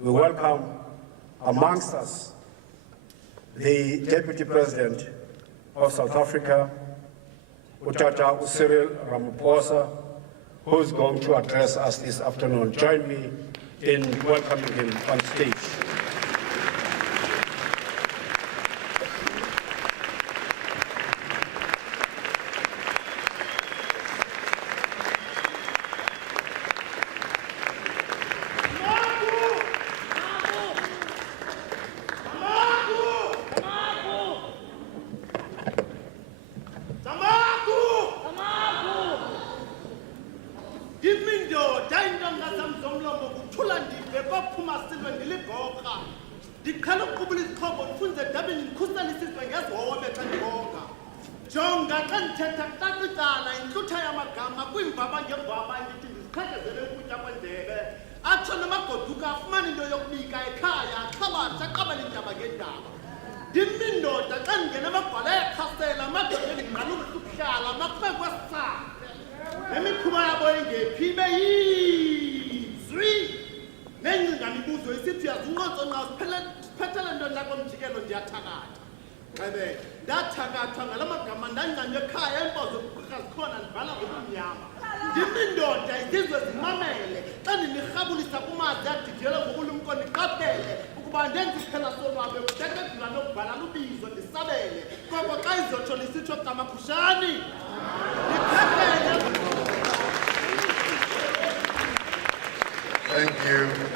we welcome amongst us the Deputy President of South Africa, Utata Cyril Ramaphosa, who is going to address us this afternoon. Join me in welcoming him on stage.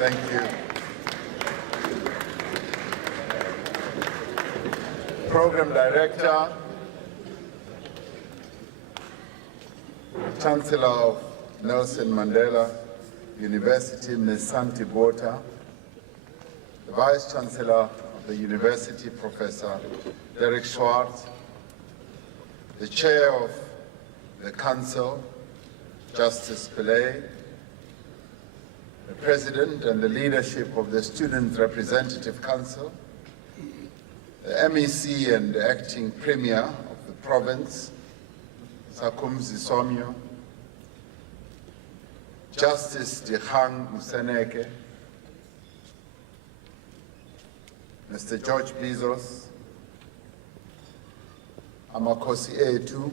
Thank you. Program Director, Chancellor of Nelson Mandela University, Ms. Santi Botha, the Vice Chancellor of the University, Professor Derek Schwartz, the Chair of the Council, Justice Pillay, the President and the leadership of the Student Representative Council, the MEC and the Acting Premier of the province, Sakumzi Somyo, Justice Dikgang Moseneke, Mr. George Bezos, Amakhosi ethu,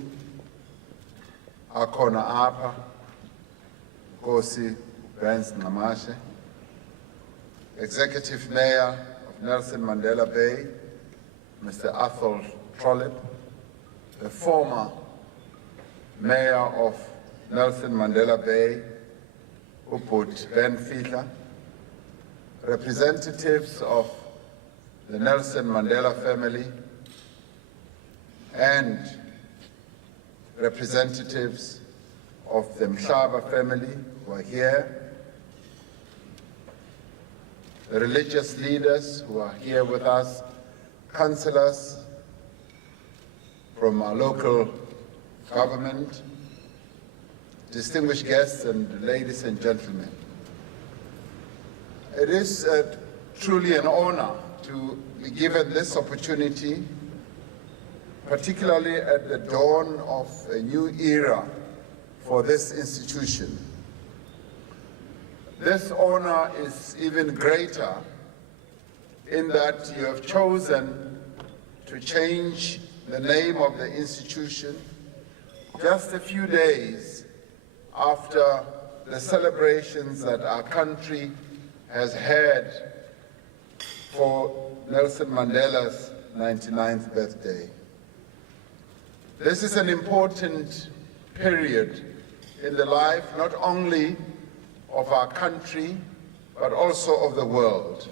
akhona apha, Nkosi Benz Namashe, Executive Mayor of Nelson Mandela Bay, Mr. Athol Trollip, the former Mayor of Nelson Mandela Bay, Uput Ben Fihla, representatives of the Nelson Mandela family, and representatives of the Mhlaba family who are here, the religious leaders who are here with us, councillors from our local government, distinguished guests, and ladies and gentlemen. It is truly an honor to be given this opportunity, particularly at the dawn of a new era for this institution. This honor is even greater in that you have chosen to change the name of the institution just a few days after the celebrations that our country has had for Nelson Mandela's 99th birthday. This is an important period in the life not only of our country, but also of the world.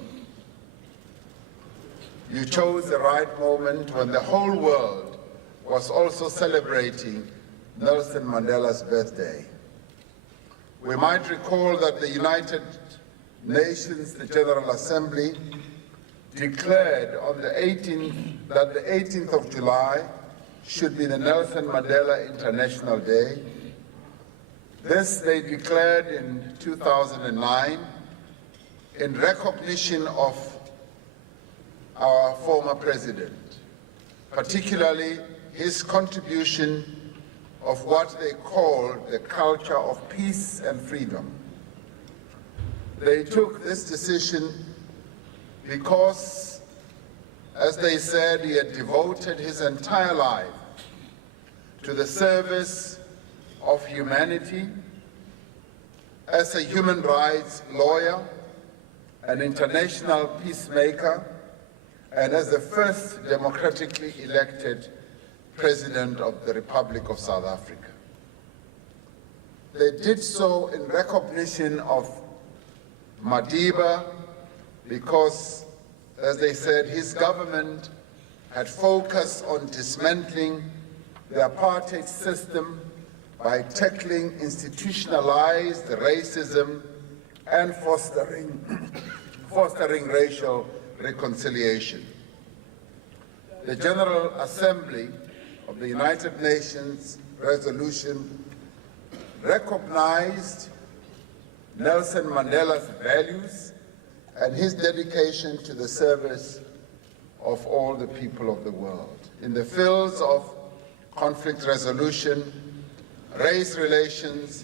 You chose the right moment when the whole world was also celebrating Nelson Mandela's birthday. We might recall that the United Nations, the General Assembly, declared on the 18th that the 18th of July should be the Nelson Mandela International Day. This they declared in 2009 in recognition of our former president, particularly his contribution of what they call the culture of peace and freedom. They took this decision because, as they said, he had devoted his entire life to the service of humanity as a human rights lawyer, an international peacemaker, and as the first democratically elected President of the Republic of South Africa. They did so in recognition of Madiba because, as they said, his government had focused on dismantling the apartheid system by tackling institutionalized racism and fostering racial reconciliation. The General Assembly of the United Nations resolution recognized Nelson Mandela's values and his dedication to the service of all the people of the world in the fields of conflict resolution, race relations,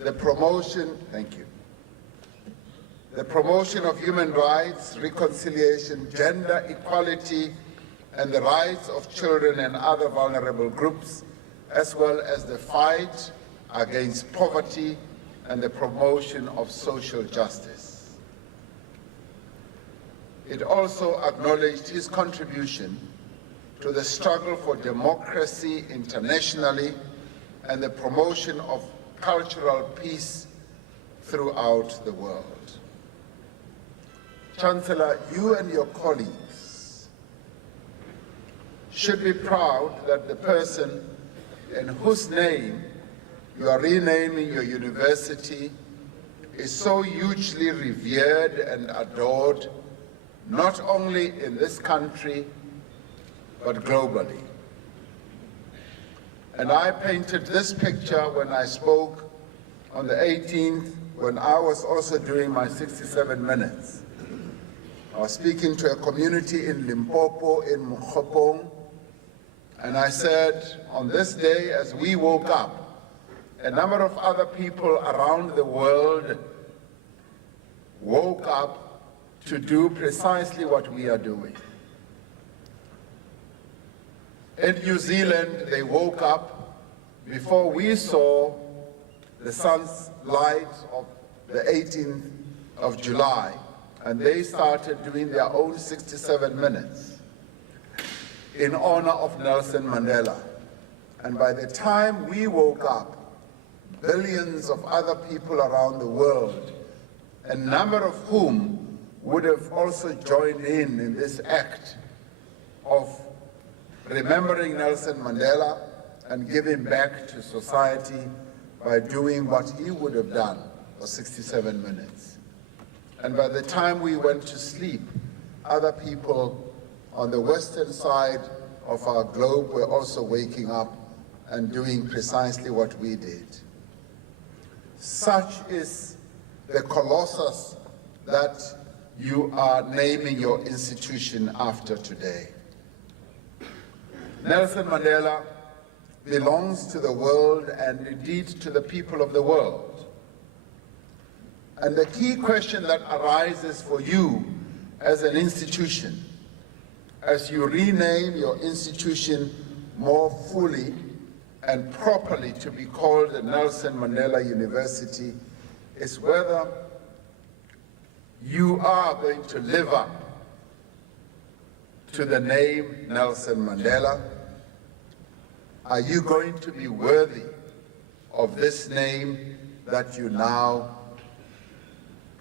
the promotion of human rights, reconciliation, gender equality, and the rights of children and other vulnerable groups, as well as the fight against poverty and the promotion of social justice. It also acknowledged his contribution to the struggle for democracy internationally and the promotion of cultural peace throughout the world. Chancellor, you and your colleagues should be proud that the person in whose name you are renaming your university is so hugely revered and adored, not only in this country, but globally. And I painted this picture when I spoke on the 18th, when I was also doing my 67 minutes. I was speaking to a community in Limpopo, in Mokgopong, and I said, on this day, as we woke up, a number of other people around the world woke up to do precisely what we are doing. In New Zealand, they woke up before we saw the sun's light of the 18th of July, and they started doing their own 67 minutes in honor of Nelson Mandela. And by the time we woke up, billions of other people around the world, a number of whom would have also joined in this act of remembering Nelson Mandela and giving back to society by doing what he would have done for 67 minutes. And by the time we went to sleep, other people on the western side of our globe were also waking up and doing precisely what we did. Such is the colossus that you are naming your institution after today. Nelson Mandela belongs to the world and indeed to the people of the world. And the key question that arises for you as an institution, as you rename your institution more fully and properly to be called the Nelson Mandela University, is whether you are going to live up to the name Nelson Mandela. Are you going to be worthy of this name that you now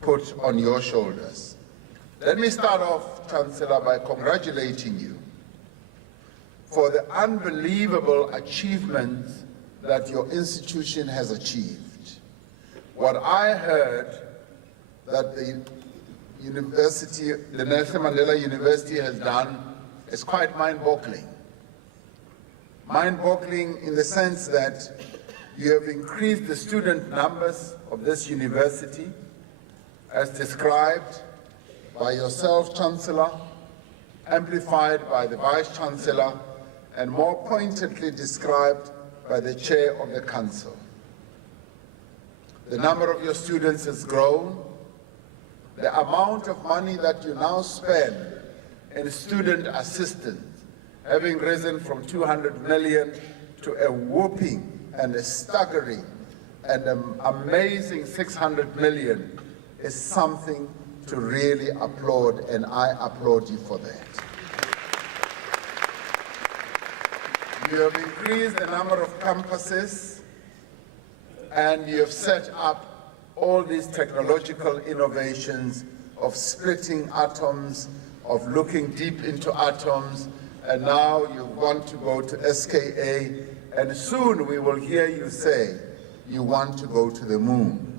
put on your shoulders? Let me start off, Chancellor, by congratulating you for the unbelievable achievements that your institution has achieved. What I heard that the university, the Nelson Mandela University has done is quite mind-boggling. Mind-boggling in the sense that you have increased the student numbers of this university as described by yourself, Chancellor, amplified by the Vice-Chancellor, and more pointedly described by the Chair of the Council. The number of your students has grown, the amount of money that you now spend in student assistance, having risen from 200 million to a whooping and a staggering and an amazing 600 million, is something to really applaud, and I applaud you for that. You have increased the number of campuses, and you have set up all these technological innovations of splitting atoms, of looking deep into atoms, and now you want to go to SKA, and soon we will hear you say you want to go to the moon.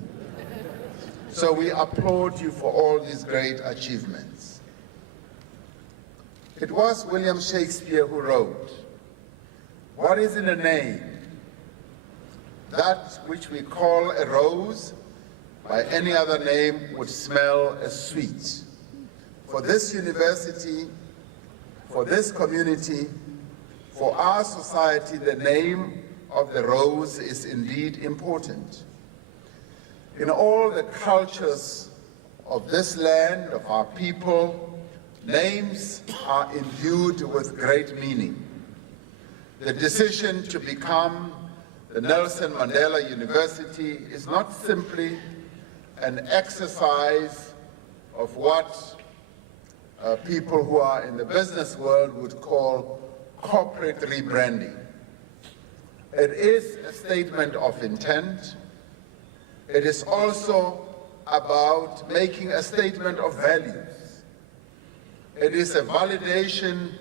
So we applaud you for all these great achievements. It was William Shakespeare who wrote, "What is in a name? That which we call a rose, by any other name would smell as sweet." For this university, for this community, for our society, the name of the rose is indeed important. In all the cultures of this land, of our people, names are imbued with great meaning. The decision to become the Nelson Mandela University is not simply an exercise of what people who are in the business world would call corporate rebranding. It is a statement of intent. It is also about making a statement of values. It is a validation,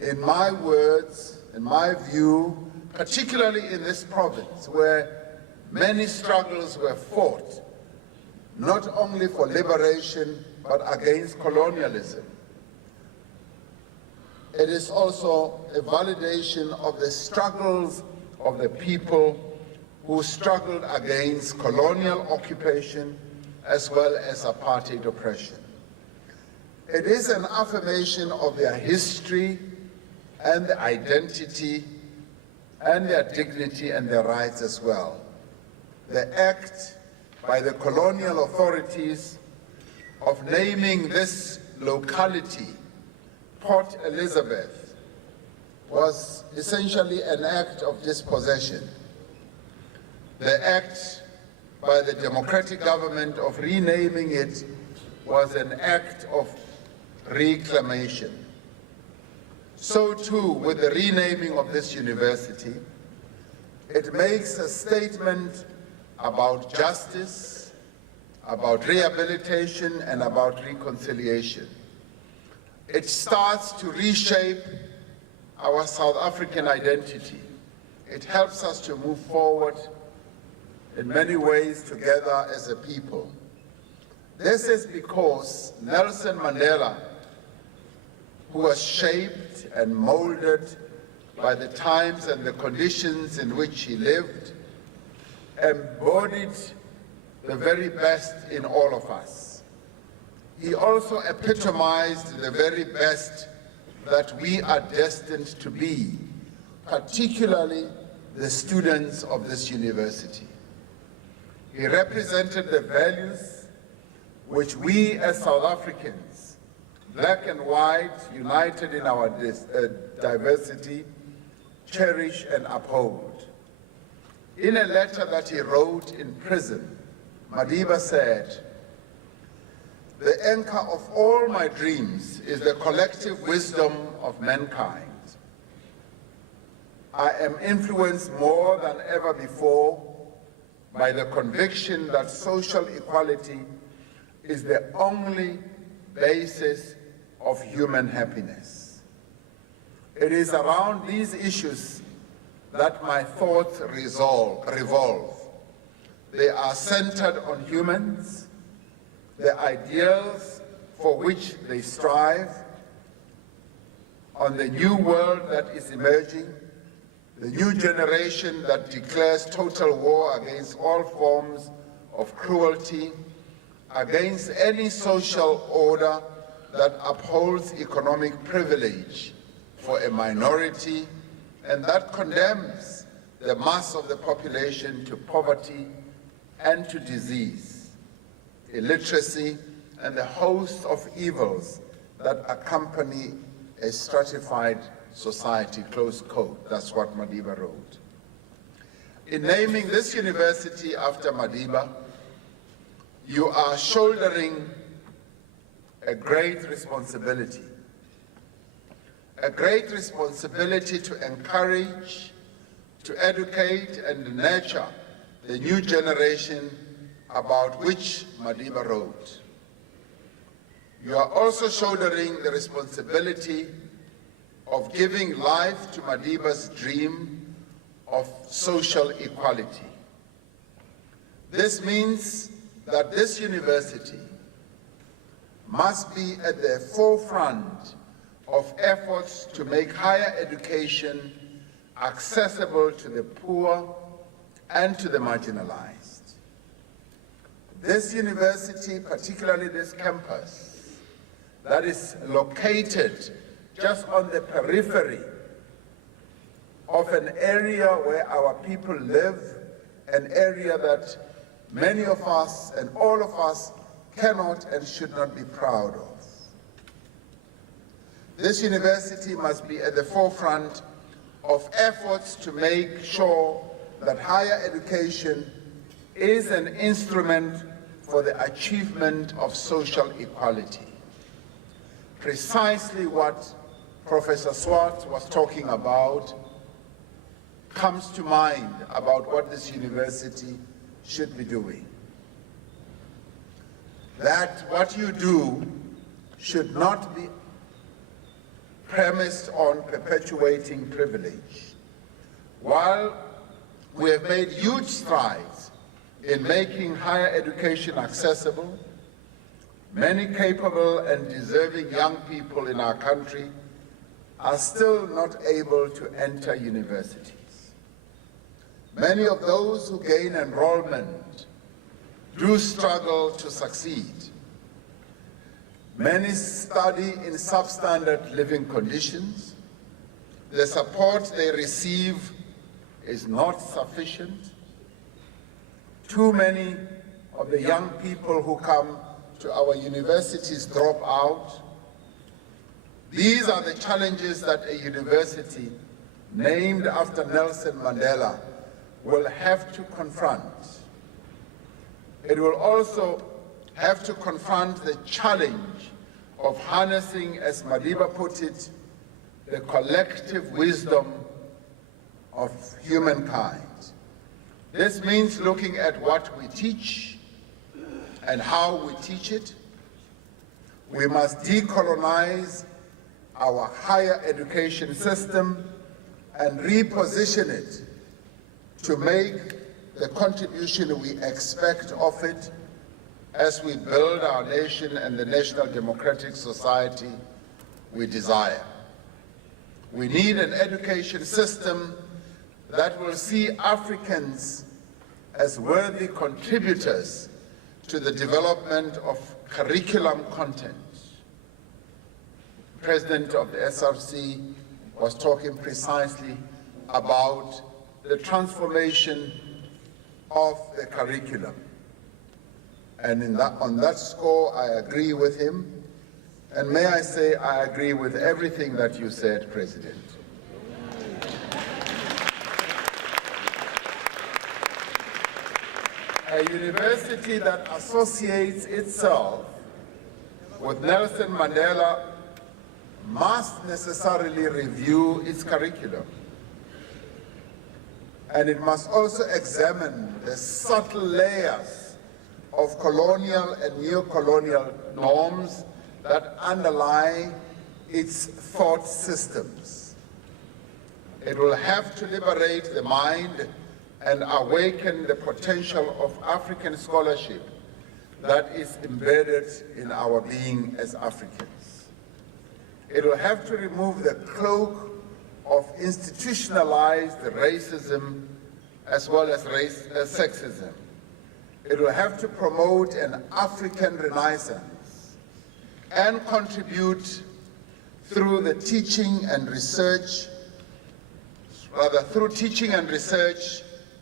in my words, in my view, particularly in this province where many struggles were fought, not only for liberation, but against colonialism. It is also a validation of the struggles of the people who struggled against colonial occupation as well as apartheid oppression. It is an affirmation of their history and their identity and their dignity and their rights as well. The act by the colonial authorities of naming this locality Port Elizabeth was essentially an act of dispossession. The act by the democratic government of renaming it was an act of reclamation. So too with the renaming of this university, it makes a statement about justice, about rehabilitation, and about reconciliation. It starts to reshape our South African identity. It helps us to move forward in many ways together as a people. This is because Nelson Mandela, who was shaped and molded by the times and the conditions in which he lived, embodied the very best in all of us. He also epitomized the very best that we are destined to be, particularly the students of this university. He represented the values which we as South Africans, black and white, united in our diversity, cherish and uphold. In a letter that he wrote in prison, Madiba said, "The anchor of all my dreams is the collective wisdom of mankind. I am influenced more than ever before by the conviction that social equality is the only basis of human happiness. It is around these issues that my thoughts revolve. They are centered on humans, the ideals for which they strive, on the new world that is emerging, the new generation that declares total war against all forms of cruelty, against any social order that upholds economic privilege for a minority and that condemns the mass of the population to poverty and to disease, illiteracy, and the host of evils that accompany a stratified society, close quote. That's what Madiba wrote. In naming this university after Madiba, you are shouldering a great responsibility. A great responsibility to encourage, to educate and nurture the new generation about which Madiba wrote. You are also shouldering the responsibility of giving life to Madiba's dream of social equality. This means that this university must be at the forefront of efforts to make higher education accessible to the poor and to the marginalized. This university, particularly this campus, that is located just on the periphery of an area where our people live, an area that many of us and all of us cannot and should not be proud of. This university must be at the forefront of efforts to make sure that higher education is an instrument for the achievement of social equality. Precisely what Professor Swart was talking about comes to mind about what this university should be doing. That what you do should not be premised on perpetuating privilege. While we have made huge strides in making higher education accessible, many capable and deserving young people in our country are still not able to enter universities. Many of those who gain enrollment do struggle to succeed. Many study in substandard living conditions. The support they receive is not sufficient. Too many of the young people who come to our universities drop out. These are the challenges that a university named after Nelson Mandela will have to confront. It will also have to confront the challenge of harnessing, as Madiba put it, the collective wisdom of humankind. This means looking at what we teach and how we teach it. We must decolonize our higher education system and reposition it to make the contribution we expect of it as we build our nation and the national democratic society we desire. We need an education system that will see Africans as worthy contributors to the development of curriculum content. The President of the SRC was talking precisely about the transformation of the curriculum. And on that score, I agree with him. And may I say, I agree with everything that you said, President. A university that associates itself with Nelson Mandela must necessarily review its curriculum. And it must also examine the subtle layers of colonial and neo-colonial norms that underlie its thought systems. It will have to liberate the mind and awaken the potential of African scholarship that is embedded in our being as Africans. It will have to remove the cloak of institutionalized racism as well as sexism. It will have to promote an African renaissance and contribute through the teaching and research,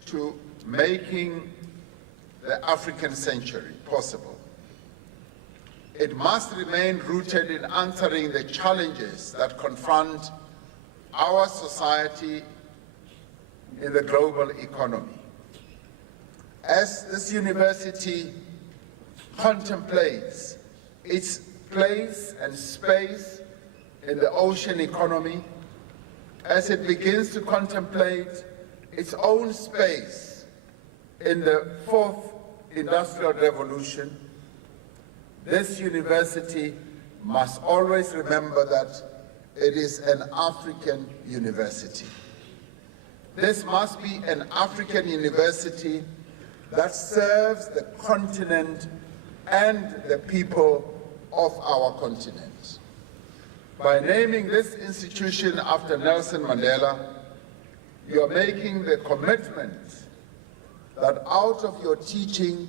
to making the African century possible. it must remain rooted in answering the challenges that confront our society in the global economy. As this university contemplates its place and space in the ocean economy, as it begins to contemplate its own space in the fourth industrial revolution, this university must always remember that it is an African university. This must be an African university that serves the continent and the people of our continent. By naming this institution after Nelson Mandela, you are making the commitment that out of your teaching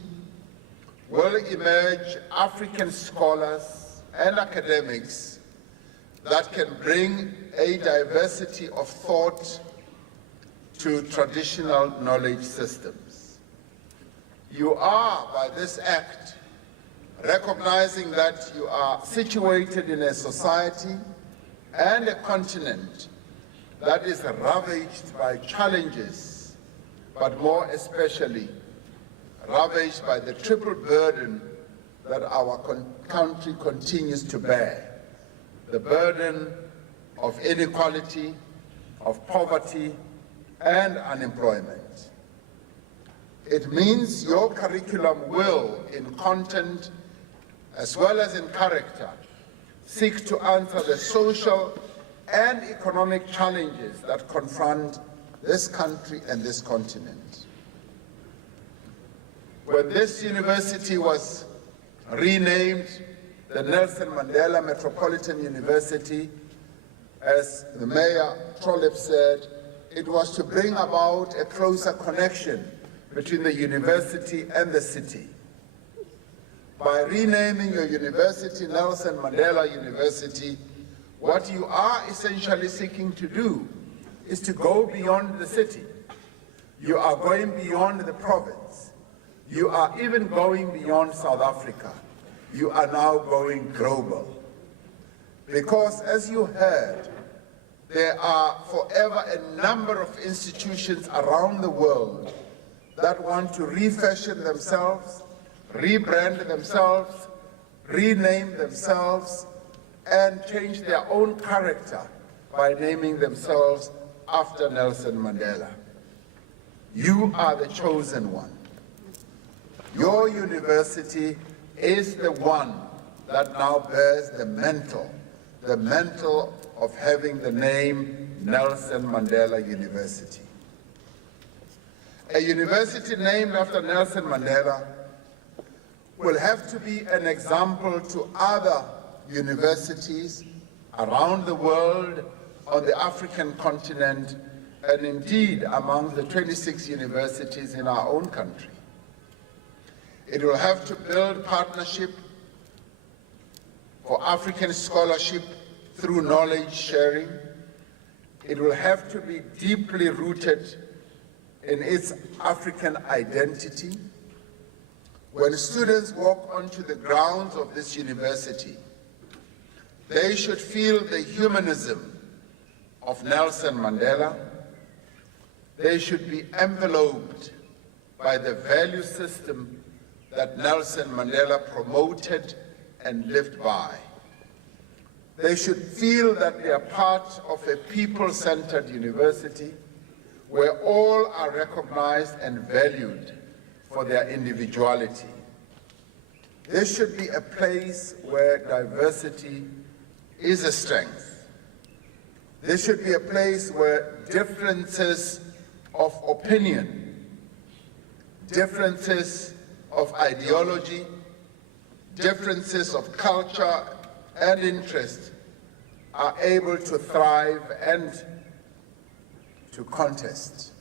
will emerge African scholars and academics that can bring a diversity of thought to traditional knowledge systems. You are, by this act, recognizing that you are situated in a society and a continent that is ravaged by challenges, but more especially ravaged by the triple burden that our country continues to bear: the burden of inequality, of poverty, and unemployment. It means your curriculum will, in content as well as in character, seek to answer the social and economic challenges that confront this country and this continent. When this university was renamed the Nelson Mandela Metropolitan University, as the Mayor Trollip said, it was to bring about a closer connection between the university and the city. By renaming your university Nelson Mandela University, what you are essentially seeking to do is to go beyond the city. You are going beyond the province. You are even going beyond South Africa. You are now going global. Because as you heard, there are forever a number of institutions around the world that want to refashion themselves, rebrand themselves, rename themselves, and change their own character by naming themselves after Nelson Mandela. You are the chosen one. Your university is the one that now bears the mantle of having the name Nelson Mandela University. A university named after Nelson Mandela will have to be an example to other universities around the world, on the African continent, and indeed among the 26 universities in our own country. It will have to build partnership for African scholarship through knowledge sharing. It will have to be deeply rooted in its African identity. When students walk onto the grounds of this university, they should feel the humanism of Nelson Mandela. They should be enveloped by the value system that Nelson Mandela promoted and lived by. They should feel that they are part of a people-centered university where all are recognized and valued for their individuality. This should be a place where diversity is a strength. This should be a place where differences of opinion, differences of ideology, differences of culture and interest are able to thrive and to contest.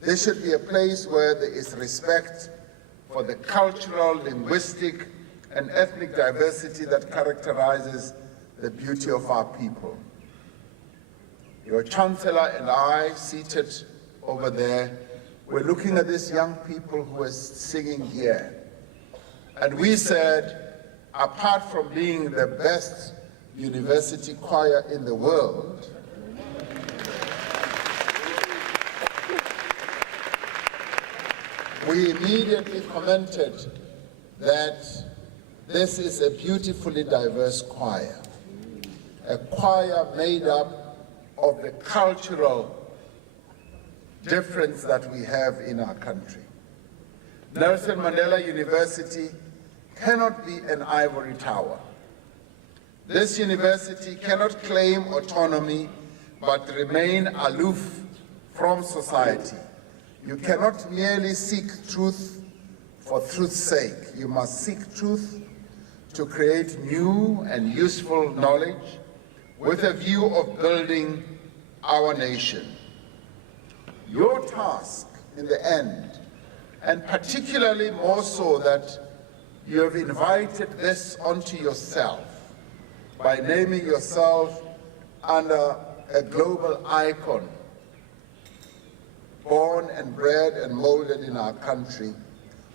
This should be a place where there is respect for the cultural, linguistic, and ethnic diversity that characterizes the beauty of our people. Your Chancellor and I, seated over there, were looking at these young people who were singing here. And we said, apart from being the best university choir in the world, we immediately commented that this is a beautifully diverse choir, a choir made up of the cultural difference that we have in our country. Nelson Mandela University cannot be an ivory tower. This university cannot claim autonomy but remain aloof from society. You cannot merely seek truth for truth's sake. You must seek truth to create new and useful knowledge with a view of building our nation. Your task in the end, and particularly more so that you have invited this onto yourself by naming yourself under a global icon, born and bred and molded in our country.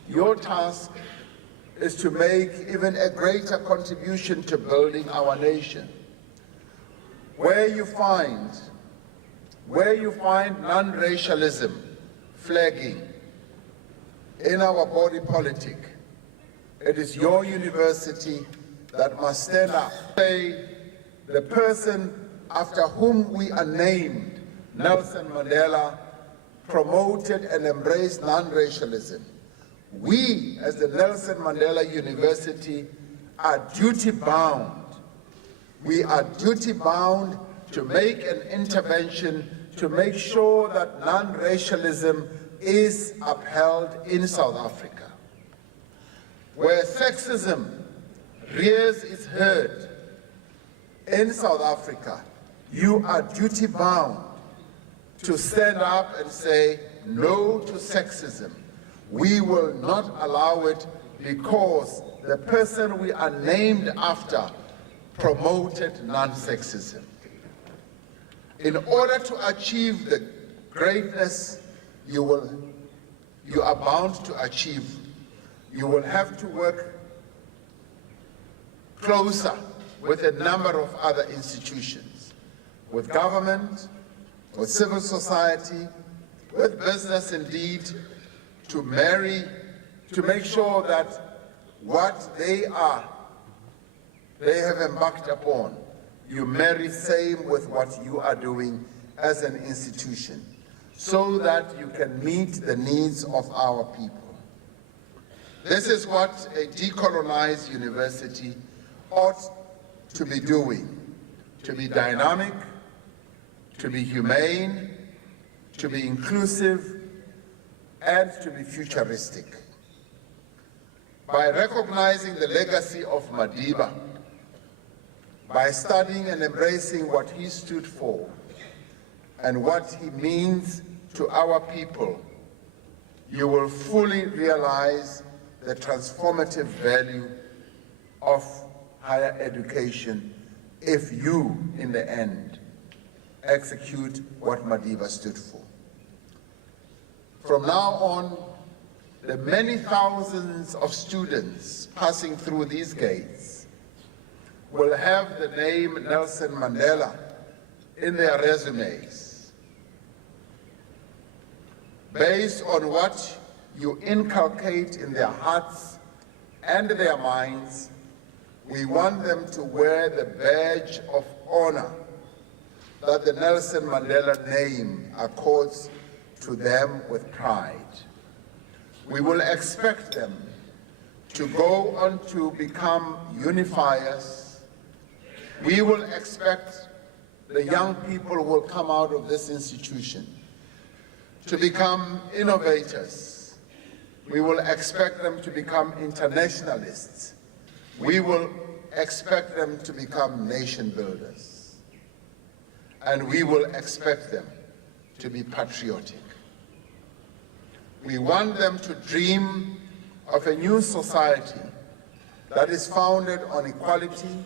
Your task is to make even a greater contribution to building our nation. Where you find non-racialism flagging in our body politic, it is your university that must stand up. Say, the person after whom we are named, Nelson Mandela, promoted and embraced non-racialism. We, as the Nelson Mandela University, are duty-bound. We are duty-bound to make an intervention to make sure that non-racialism is upheld in South Africa. Where sexism rears its head in South Africa, you are duty-bound to stand up and say no to sexism. We will not allow it because the person we are named after promoted non-sexism. In order to achieve the greatness you are bound to achieve, you will have to work closer with a number of other institutions, with government, with civil society, with business indeed, to make sure that what they have embarked upon, you marry same with what you are doing as an institution, so that you can meet the needs of our people. This is what a decolonized university ought to be doing, to be dynamic, to be humane, to be inclusive, and to be futuristic. By recognizing the legacy of Madiba, by studying and embracing what he stood for and what he means to our people, you will fully realize the transformative value of higher education if you, in the end, execute what Madiba stood for. From now on, the many thousands of students passing through these gates will have the name Nelson Mandela in their resumes. Based on what you inculcate in their hearts and their minds, we want them to wear the badge of honor that the Nelson Mandela name accords to them with pride. We will expect them to go on to become unifiers. We will expect the young people who will come out of this institution to become innovators. We will expect them to become internationalists. We will expect them to become nation builders. And we will expect them to be patriotic. We want them to dream of a new society that is founded on equality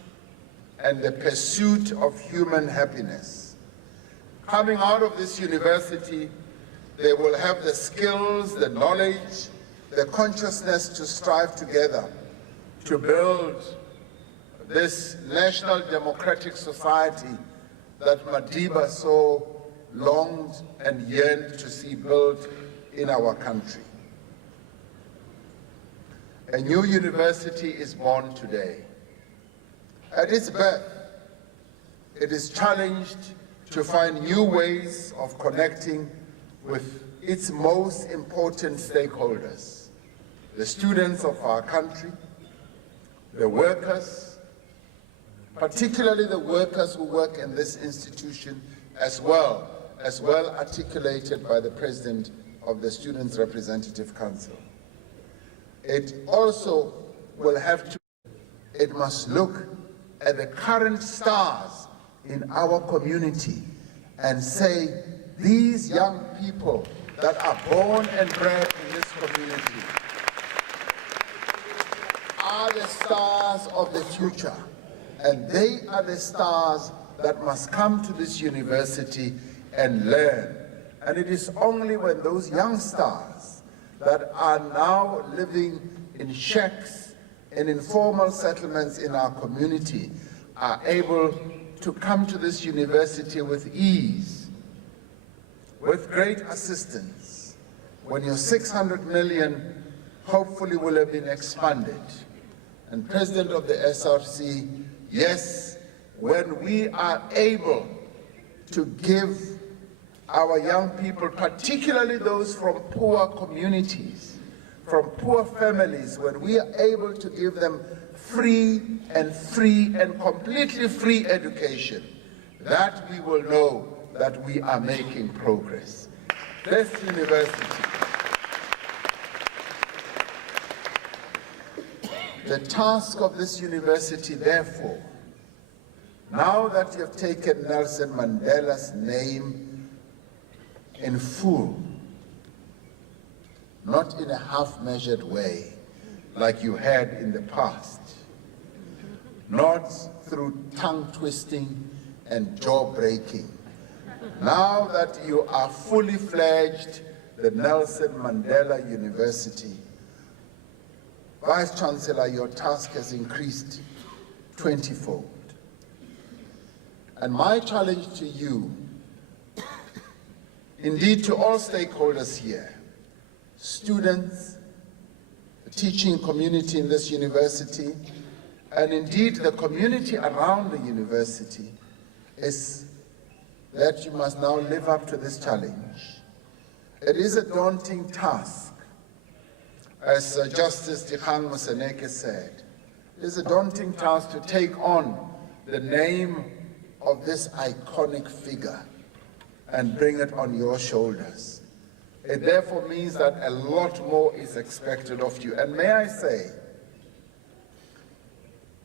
and the pursuit of human happiness. Coming out of this university, they will have the skills, the knowledge, the consciousness to strive together to build this national democratic society that Madiba so longed and yearned to see built in our country. A new university is born today. At its birth, it is challenged to find new ways of connecting with its most important stakeholders, the students of our country, the workers, particularly the workers who work in this institution, as well articulated by the President of the Students' Representative Council. It also will have to, it must look at the current stars in our community and say, these young people that are born and bred in this community are the stars of the future, and they are the stars that must come to this university and learn. And it is only when those young stars that are now living in shacks and informal settlements in our community are able to come to this university with ease, with great assistance, when your 600 million hopefully will have been expanded. And President of the SRC, yes, when we are able to give our young people, particularly those from poor communities, from poor families, when we are able to give them free and completely free education, that we will know that we are making progress. This university, the task of this university, therefore, now that you have taken Nelson Mandela's name in full, not in a half-measured way like you had in the past, not through tongue-twisting and jaw-breaking. Now that you are fully fledged, the Nelson Mandela University, Vice-Chancellor, your task has increased 20-fold. And my challenge to you, indeed to all stakeholders here, students, the teaching community in this university, and indeed the community around the university, is that you must now live up to this challenge. It is a daunting task. As Justice Dikgang Moseneke said, it is a daunting task to take on the name of this iconic figure and bring it on your shoulders. It therefore means that a lot more is expected of you. And may I say,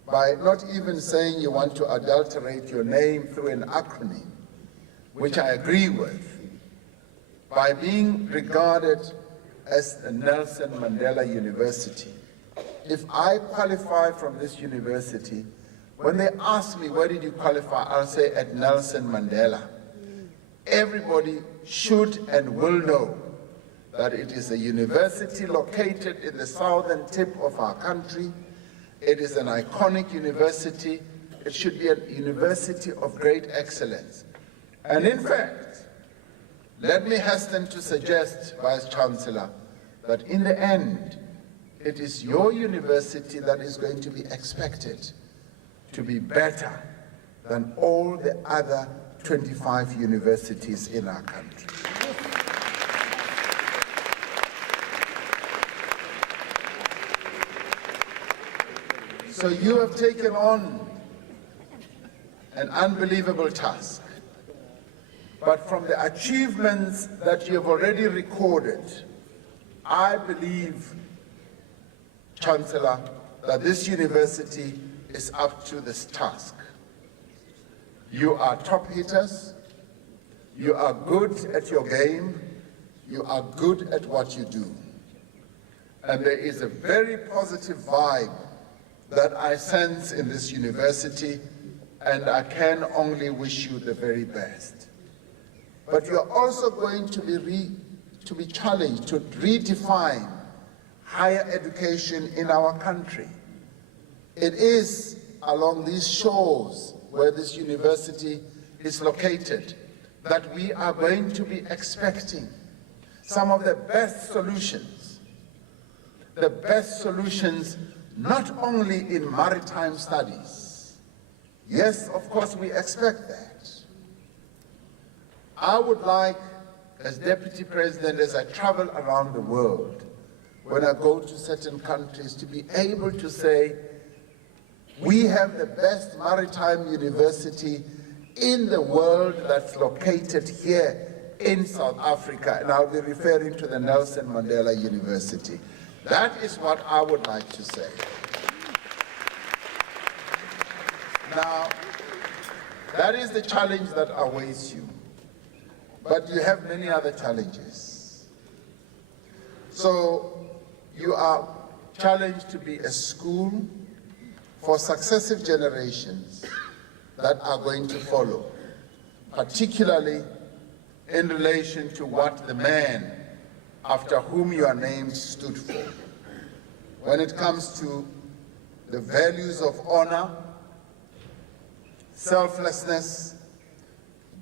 by not even saying you want to adulterate your name through an acronym, which I agree with, by being regarded as the Nelson Mandela University. If I qualify from this university, when they ask me, where did you qualify, I'll say at Nelson Mandela. Everybody should and will know that it is a university located in the southern tip of our country. It is an iconic university. It should be a university of great excellence. And in fact, let me hasten to suggest, Vice-Chancellor, that in the end, it is your university that is going to be expected to be better than all the other 25 universities in our country. So you have taken on an unbelievable task. But from the achievements that you have already recorded, I believe, Chancellor, that this university is up to this task. You are top hitters, you are good at your game, you are good at what you do. And there is a very positive vibe that I sense in this university, and I can only wish you the very best. But you are also going to be challenged to redefine higher education in our country. It is along these shores where this university is located that we are going to be expecting some of the best solutions not only in maritime studies. Yes, of course, we expect that. I would like, as Deputy President, as I travel around the world, when I go to certain countries, to be able to say, we have the best maritime university in the world that's located here in South Africa, and I'll be referring to the Nelson Mandela University. That is what I would like to say. Now, that is the challenge that awaits you, but you have many other challenges. So you are challenged to be a school for successive generations that are going to follow, particularly in relation to what the man after whom you are named stood for. When it comes to the values of honor, selflessness,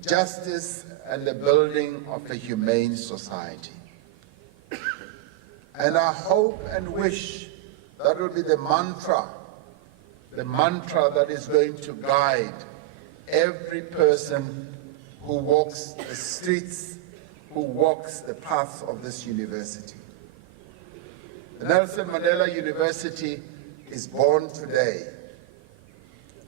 justice, and the building of a humane society. And I hope and wish that will be the mantra that is going to guide every person who walks the streets, who walks the paths of this university. The Nelson Mandela University is born today.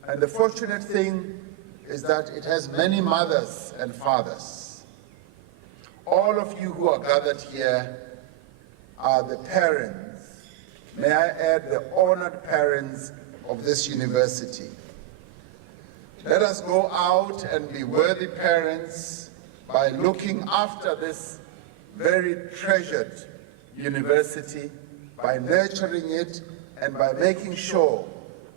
And the fortunate thing is that it has many mothers and fathers. All of you who are gathered here are the parents, may I add the honored parents of this university. Let us go out and be worthy parents by looking after this very treasured university, by nurturing it, and by making sure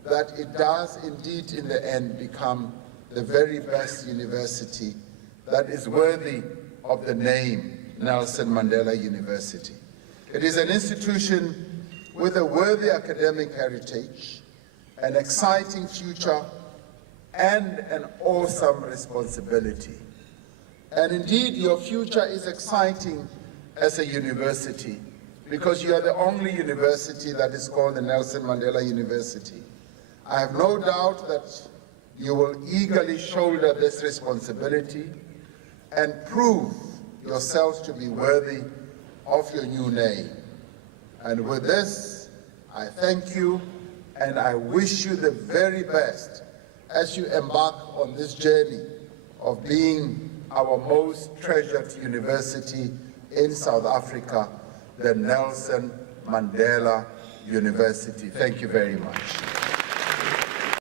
that it does indeed in the end become the very best university that is worthy of the name Nelson Mandela University. It is an institution with a worthy academic heritage, an exciting future, and an awesome responsibility. And indeed, your future is exciting as a university because you are the only university that is called the Nelson Mandela University. I have no doubt that you will eagerly shoulder this responsibility and prove yourselves to be worthy of your new name. And with this, I thank you and I wish you the very best as you embark on this journey of being our most treasured university in South Africa, the Nelson Mandela University. Thank you very much.